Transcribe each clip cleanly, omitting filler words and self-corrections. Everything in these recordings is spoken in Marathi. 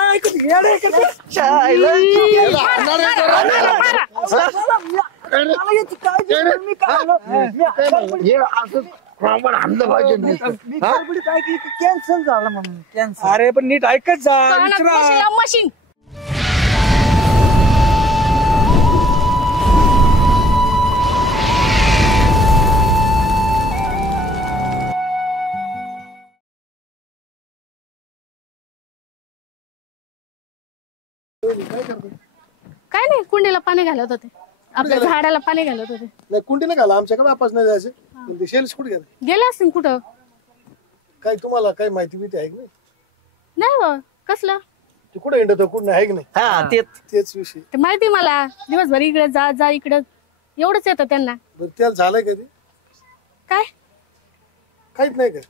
काय ऐकत येडे करतो कॅन्सल झाला म्हणून कॅन्सल. अरे पण नीट ऐकत जा विचारा. मशीन काय नाही कुंडीला पाणी घालत होते आपल्या झाडाला पाणी घालत होते. नाही कुंडीला घाला आमच्याकडे वापस नाही जायचं पण ते शेल्स कुठे गेले गेले असतील कुठं काय तुम्हाला काय माहिती बिती आहे की नाही नाही हो कसलं ते कुठे हिंडत कुठं आहे की नाही हा तेच विषय ते माहिती मला दिवसभर इकडे जा जा इकडे एवढंच येतं त्यांना. बरं त्याला झालंय कधी काय काहीच नाही का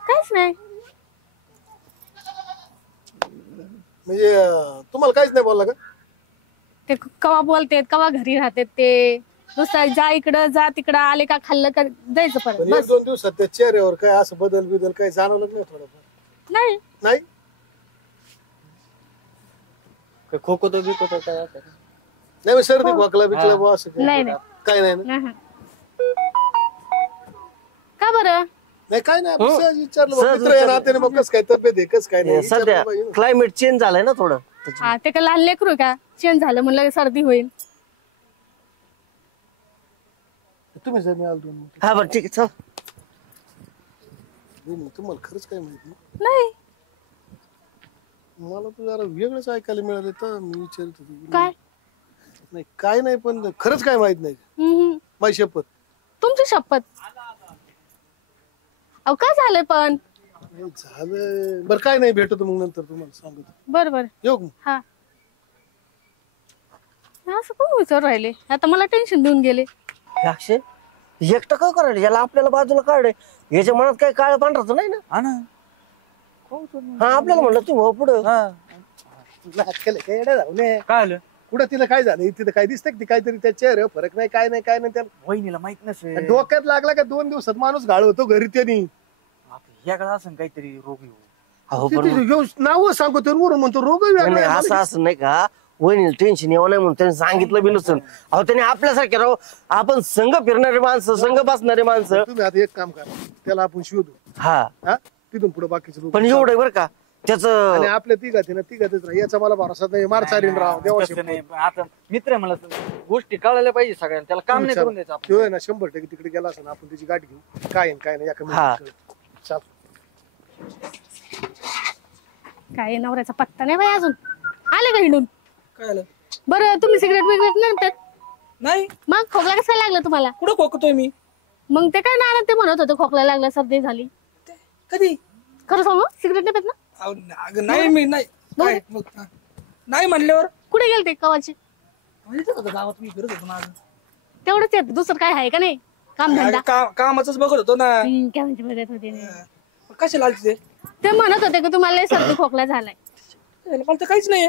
काहीच नाही म्हणजे तुम्हाला काहीच नाही बोलला का ते कवा बोलतेत कवा घरी राहतात ते नुसतं जा इकडं जा तिकडं आले का खाल्लं का जायचं परत पण बस. 1-2 दिवसात त्या चेहऱ्यावर काय असं बदल काय जाणवलं नाही थोडंफार नाही नाही खोको तो बिको तो काय नाही सर्दी खोकला बिकला बुवा असं नाही नाही काय नाही ना नाही. का बरं नाही काय नाही आपण सहज विचारलं बा, मित्र आहे नात्याने मग कसं काय तब्येत आहे कसं काय नाही सध्या विचारलं पाहिजे ना. क्लायमेट चेंज झालंय ना थोडं. हा ते का लहान लेकरू आहे का चेंज झालं म्हणलं सर्दी होईल. तुम्ही जर मिळाल 2 मिनिटं हा बरं ठीक आहे चल. नाही, तुम्हाला खरंच काय माहिती नाही मला तर जरा वेगळंच ऐकायला मिळालं तर मी विचारत होतो काय नाही काय नाही पण खरंच काय माहित नाही हम्म. माझी शपथ तुमची शपथ अहो काय झालंय पण नाही झालं बरं काय नाही भेटतो मग नंतर तुम्हाला सांगतो बर बर येऊ का मग? हा असं कोण विचार राहिले आता मला टेन्शन देऊन गेले. अक्षय एकटं का करायला याला आपल्याला बाजूला काढ याच्या मनात काही काळ पांढराच नाही ना. हा ना हा आपल्याला म्हणलं तू भाऊ पुढं तुला अक्कल आहे का येडा जाऊ नये काय आलं कुठं तिला काय झालं तिथं काय दिसतंय का ती काहीतरी त्या चेहऱ्यावर फरक नाही काय नाही त्याला वहिनीला माहित नसेल डोक्यात लागला का 2 दिवसात माणूस गाळ होतो घरी त्यांनी याकडे असं काहीतरी रोग येऊ. अहो पण नाव सांगतो वरून म्हणतो रोग नाही, असं असं नाही का वहिनी टेन्शन येऊ नाही म्हणून त्यांनी सांगितलं बी नसेल. अहो त्यांनी आपल्यासारखे राहू आपण संघ फिरणारे माणसं संघ बसणारे माणसं. तुम्ही आता एक काम करा त्याला आपण शोधू हा हा तिथून पुढे बाकीचे लोक पण एवढं बरं का त्याच आणि आपल्या तिघात ना तिघातच राहा याचा मला भरोसा नाही मार चालीन राव देवाशी तसं नाही आता मित्र आहे मला गोष्टी कळायला पाहिजे सगळ्यांना त्याला काम नाही करून द्यायचं आपण. तो आहे ना 100% तिकडे गेला असं आपण त्याची गाठ घेऊ काय आहे, काय नाही एका हा. मिनिटात चाल काय नवऱ्याचा पत्ता नाही बाई अजून आले का हिंडून. काय आलं बरं तुम्ही सिगरेट बिगरेट नाही पित? नाही मग खोकला कसा लागला तुम्हाला. कुठं खोकतोय मी मग ते काय ना ते म्हणत होते खोकला लागला सर्दी झाली. कधी खरं सांगू सिगरेट नाही पित ना. अगं नाही मी नाही काय मग नाही म्हणल्यावर कुठे गेलते कवाची गावात मी फिरत होतो ना तेवढंच येत दुसरं काय आहे का नाही काम धंदा. कामाच बघत होतो ना काय म्हणजे बघत होते मी. कशाला आलते ते म्हणत होते की तुम्हाला लय सर्दी खोकला झालाय. मला तर काहीच नाही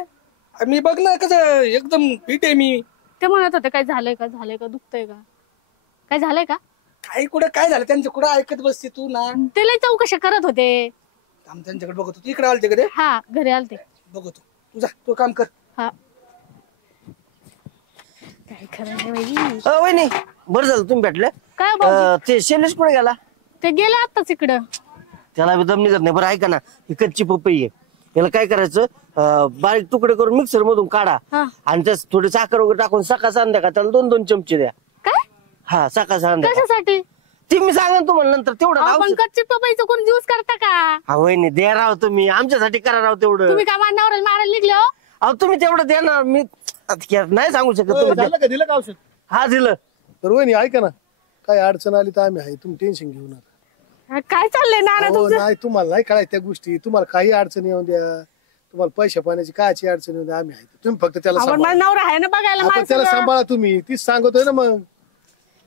मी बघ ना कसं एकदम फिट आहे मी. ते म्हणत होते काय झालंय का दुखतंय का काय झालंय का काही कुठं काय झालं त्यांच्या कुठं ऐकत बसते तू ना ते लय चौकशा करत होते. आम्ही त्यांच्याकडे बघत होतो इकडे आलते कधी हा घरी आलते बघतो तुझा तो काम कर. हा काय खरं नाही बाई. वहिनी बरं झालं तुम्ही भेटले. काय भाऊजी? ते शैलेश कुठे गेला ते गेले आताच इकडं. त्याला बी दम निघत नाही. बरं ऐका ना ही कच्ची पपई आहे याला काय करायचं बारीक तुकडे करून मिक्सर मधून काढा हा. आणि त्यात थोडी साखर वगैरे टाकून सकाळ संध्याकाळ त्याला 2-2 चमचे द्या. काय हा सकाळ संध्याकाळ कशासाठी ती मी सांगेन तुम्हाला नंतर तेवढं आपण औषध. कच्चे पपईचं कोण ज्यूस करता का. हा वहिनी द्या राव तुम्ही आमच्यासाठी करा राव तेवढं. तुम्ही काय मारणावर मारायला निघले हो. अहो तुम्ही तेवढं द्या ना मी आता नाही सांगू शकत तुम्ही द्या. झालं का दिलं का औषध हा दिलं. तर वहिनी ऐका ना काय अडचण आली तर आम्ही आहे तुम्ही टेन्शन घेऊ नका. काय चाललंय नाना हो तुमचं. नाही तुम्हाला नाही कळाय त्या गोष्टी तुम्हाला काही अडचण येऊन द्या तुम्हाला पैशा पाण्याची कायची अडचण येऊन द्या आम्ही आहे तुम्ही फक्त त्याला आपण सांभाळा. माझा नवरा आहे ना बघायला आपण त्याला माणसं. सांभाळा तुम्ही तीच सांगतोय ना मग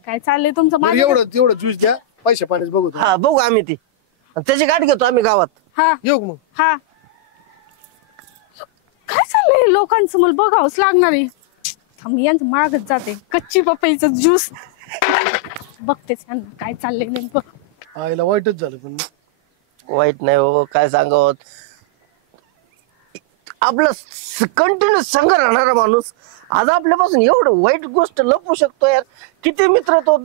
काय चाललंय तुमचं बरं, माझं. एवढं ज्यूस द्या पैशा पाण्याचं बघू तुम्ही. हा बघू आम्ही ती आणि त्याची गाठ घेतो आम्ही गावात. हा येऊ का मग हा काय चाललंय लोकांचं मला बघावंच लागणार आहे. मी यांचं मागत जाते कच्ची पपईचं ज्यूस बघतेच यांना काय चाललंय नेमकं. आईला वाईटच झालं पण वाईट नाही हो काय सांगावं आपला कंटिन्यू संघ राहणारा माणूस आज आपल्यापासून एवढं वाईट गोष्ट लपवू शकतो यार. किती मित्र तो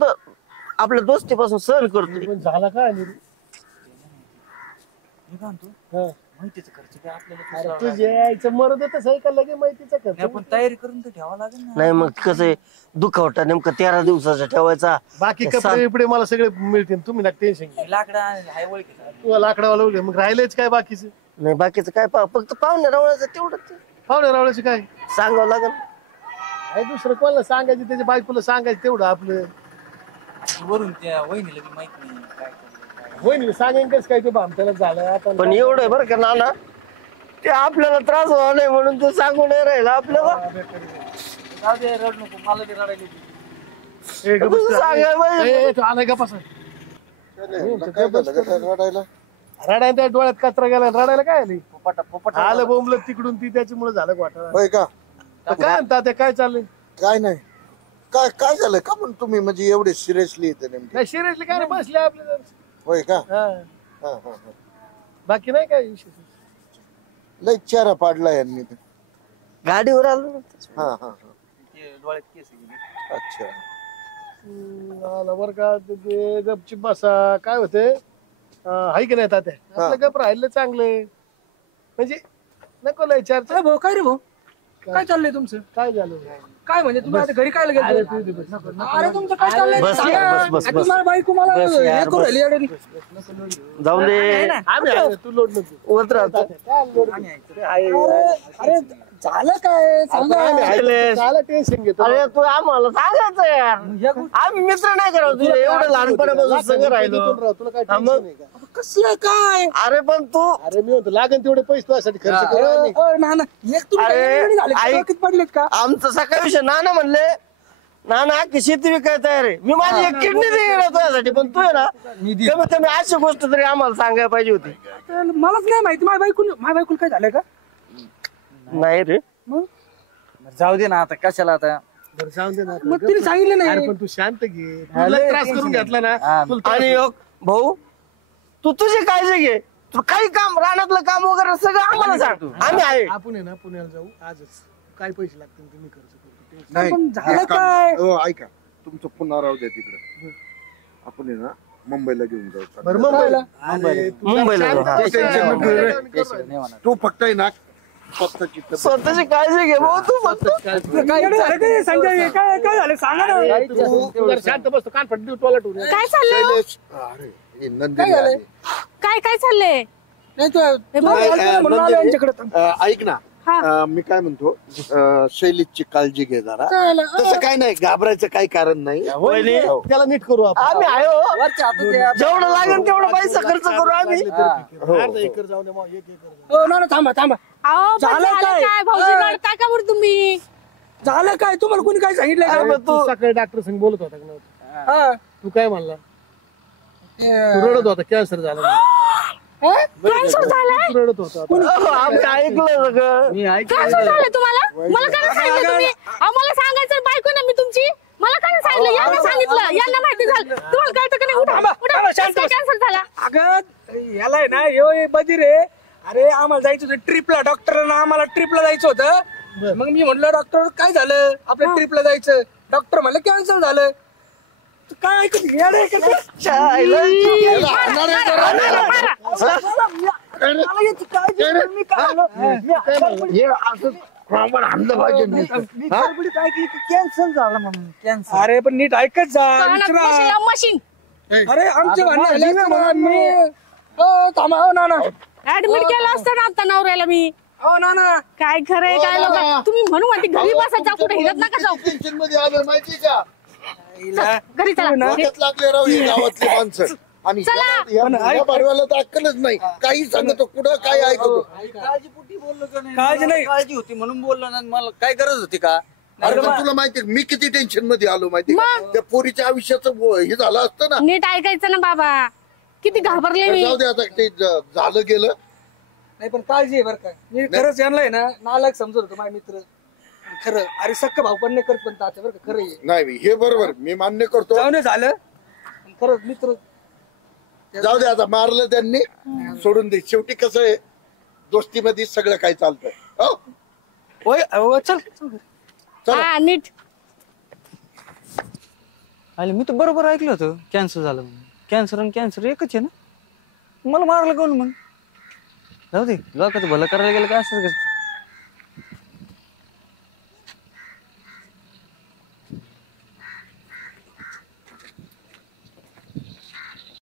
आपल्या दोस्तीपासून सहन करतो. पण झाला काय नाही रे? मी काय म्हणतो, हा. माहितीचा खर्च काय आपल्याला अरे पुसावा तुझ्या यायचं मरत तसं आहे का लगे माहितीचा खर्च? नाही, पण तयारी करून तर ठेवावं लागेल ना. नाही मग कसं आहे दुखावटा नेमका 13 दिवसाचा ठेवायचा. बाकी कपडे बिपडे मला सगळे मिळतील, तुम्ही ना टेन्शन घ्या. हे लाकडा हाय ओळखीचा. तुला लाकडावाला उघडे मग राहिलेच काय बाकीचं? नाही बाकीचं काय फक्त पाहुणे रावळाचं तेवढंच पाहुणे रावळाचं काय सांगावं लागेल. आहे दुसरं कोणाला सांगायचं, त्याच्या बायकोला सांगायचं तेवढं आपलं. वरून त्या वहिनीला बी माहित नाही काय चाललंय, काय. होय सांगेन कसं काय ते भामट्याला झालं आता. पण एवढं आहे बरं का नाना, ते आपल्याला त्रास व्हावा नाही म्हणून तो सांगू नाही राहिला आपल्याला. जाऊ दे, रड नको, मला बी रडायला येते. ए, गप्प बस. सांगायला पाहिजे. ए, तू आलाय का पासून रडायला रडायला त्या डोळ्यात कचरा गेला, रडायला काय आली? पोपटा पोपटा आलं बोंबलं तिकडून ती त्याच्यामुळे झालं घोटाळा. होय का? काय म्हणता ते, काय चाललंय? काय नाही, काय काय झालं का म्हणून तुम्ही म्हणजे एवढे सिरियसली येते नेमके? नाही सिरियसली काय नाही, बसले आपले. होय का? हा. हा हा हा. बाकी नाही काय विषय. लय चेहरा पाडला यांनी ते. गाडीवर आलो ना. हा हा हा. ते डोळ्यात केस गेले. अच्छा. आलं बरं का, ते गपचिप बसा. काय होते हाय की नाही तात्या, आपलं गप राहिलं चांगलं म्हणजे नको लय चर्चा. अरे भाऊ काय रे भाऊ, काय चाललंय तुमचं? काय झालं? काय म्हणजे तुम्ही आता घरी काय अरे गेले? तू दे बस. अरे तुमचं काय चाललंय बस सांगा. यार, बस, बस, आणि बस. तुम्हाला बायको मला बस हे यार, करू बस. राहिली अडवली. जाऊन दे आम्ही आहे, तू लोड नको. होत राहतो. काय लोड? अरे झालं काय सांगा. आम्ही आहे, शैलेश. त्याला टेन्शन घेतो. अरे तू आम्हाला सांगायचं यार, आम्ही मित्र नाही करावं तुझे एवढं लहानपणापासून संग राहिलो. तुला काय हा, मग? टेन्शन आहे का? कसलं काय? अरे पण तू अरे मी म्हणतो लागेल तेवढे पैसे तुझ्यासाठी खर्च करू आम्ही. ना ना एक तुम्ही अरे, काय येडे झाले का? ऐक. डोक्यात पडलेत का? आमचा सकाळी विषय नाना म्हणले नाना की शेती विकाय तयार आहे. मी माझी एक किडनी देईन तुझ्यासाठी, पण तू आहे ना कमीत कमी अशी गोष्ट तरी आम्हाला सांगायला पाहिजे होती. तर मलाच नाही माहिती माझ्या बायकोला काय झालंय का? नाही रे, मग जाऊ दे ना आता, कशाला आता. बरं जाऊन दे ना. मग तिने सांगितलं अरे नाही. पण तू शांत घे. तुला त्रास करून घेतला ना. हा. तुला त्रास- आणि योग भाऊ तू तुझी काळजी घे. तू काही काम रानातलं काम वगैरे सगळं आम्हाला सांग, आम्ही आहे. आपण आहे ना पुण्याला जाऊ आजच. काय पैसे लागतील तुम्ही खर्च करू. नाही, पण झालं एक काम- काय? हो, ऐका, तुमचं पुन्हा राहू द्या तिकडे. आपण आहे ना मुंबईला घेऊन जाऊ. बरं मुंबईला. मुंबईला जाऊ, हा. टेन्शन नको घेऊ रे. नाही म्हणा. तू फक्त आहे ना स्वतःची तब्येत- स्वतःची काळजी घे भाऊ तू फक्त. काय येडे झाले काय संजय? काय काय झालं सांगा ना. तू जरा शांत बसतो, कान फट देऊ टोला टू. काय चाललंय हो? शैलेश, अरे हे नंदिनी आली. काय काय चाललंय? नाही तू हे बघ. म्हणून आलो यांच्याकडे. ऐक ना, हा. मी काय म्हणतो, शैलीची काळजी घे जरा. काय झालं? तसं काय नाही, घाबरायचं काही कारण नाही. वहिनी, हो. त्याला नीट करू आपण. आम्ही आहे हो. वरच्या हातात ते आता- जेवढं लागेल तेवढं पैसा खर्च करू आम्ही. अर्धा एकर जाऊ दे मग, 1 एकर. हो ना ना, थांबा थांबा. अहो पण झालं झालं काय? काय भाऊजी, रडता का बरं तुम्ही? झालं काय? तुम्हाला कोणी काय सांगितलं अरे का? मग तू तू सकाळी डॉक्टर संग बोलत होता का नव्हता? हा. तू काय म्हणला? ते- तू रडत होता, कॅन्सर झाला म्हणून. हा? कॅन्सर झालाय? तू रडत होता. आम्ही ऐकलं सगळं. कॅन्सर झालंय तुम्हाला? मला काय सांगितलं तुम्ही? अहो, मला सांगायचं बायको ना मी तुमची. मला काय सांगितलं? यांना सांगितलं, यांना माहिती झालं. तुम्हाला कळतं का नाही? उठा उठा. कॅन्सर झाला. अगं याला आहे ना यो बधीर आहे. अरे आम्हाला जायचं होतं ट्रिपला, डॉक्टरला आम्हाला ट्रिपला जायचं होतं. मग मी म्हणलं डॉक्टर काय झालं आपल्या ट्रिपला जायचं? डॉक्टर म्हणलं कॅन्सर झालं. तू काय ऐकत येडं आहे का ते? चायला मला याची काळजी नाही, मी काय आलो? हे असं प्रमाण आणलं पाहिजे नीट. मी गडबडीत ऐकली की कॅन्सर झाला म्हणून. कॅन्सर. अरे पण नीट ऐकत जा, विचारा. मशीन अरे आमचे भांडण झाले असते ना, मी हो थांबा. हो ना ना, ऍडमिट केलं असतं ना आता नवऱ्याला मी. हो ना ना. काय खरंय काय लोक तुम्ही म्हणू म्हणते घरी बसायचा, कुठे हिरत नका जाऊ. टेन्शन मध्ये आलं माहिती का? घरी चला. डोक्यात लागले राव ही गावातली माणसं. आणि या बारवाला तर अक्कलच नाही, काही सांगतो कुठं काय ऐकतो. काळजीपोटी बोललो का नाही? काळजी नाही. काळजी होती म्हणून बोललो ना. मला काय गरज होती का? अरे पण तुला माहिती मी किती टेन्शन मध्ये आलो माहिती का? मग? त्या पोरीच्या आयुष्याचं हे झालं असतं ना. नीट ऐकायचं ना बाबा, किती घाबरले मी. जाऊ दे आता, ते झालं गेलं. नाही पण काळजी आहे बरं का. मी खरंच यांना ना नालायक समजत होतो माझे मित्र. खरं अरे सक्क भाऊ पण नाही करत पण तात्या बरं का, खरं आहे. नाही हे बरोबर मी मान्य करतो. जाऊ नाही झालं पण खरंच मित्र. जाऊ दे आता, मारलं त्यांनी, सोडून दे. शेवटी कसं आहे, दोस्तीमध्ये सगळं काही चालतं. हो? चल हा नीट. आले मी तर बरोबर ऐकलं होतं कॅन्सर झालं म्हणून. कॅन्सर आणि कॅन्सर एकच आहे ना. मला मारलं कोण मग? जाऊ दे लोकांचं भलं करायला गेलं काय असं करते.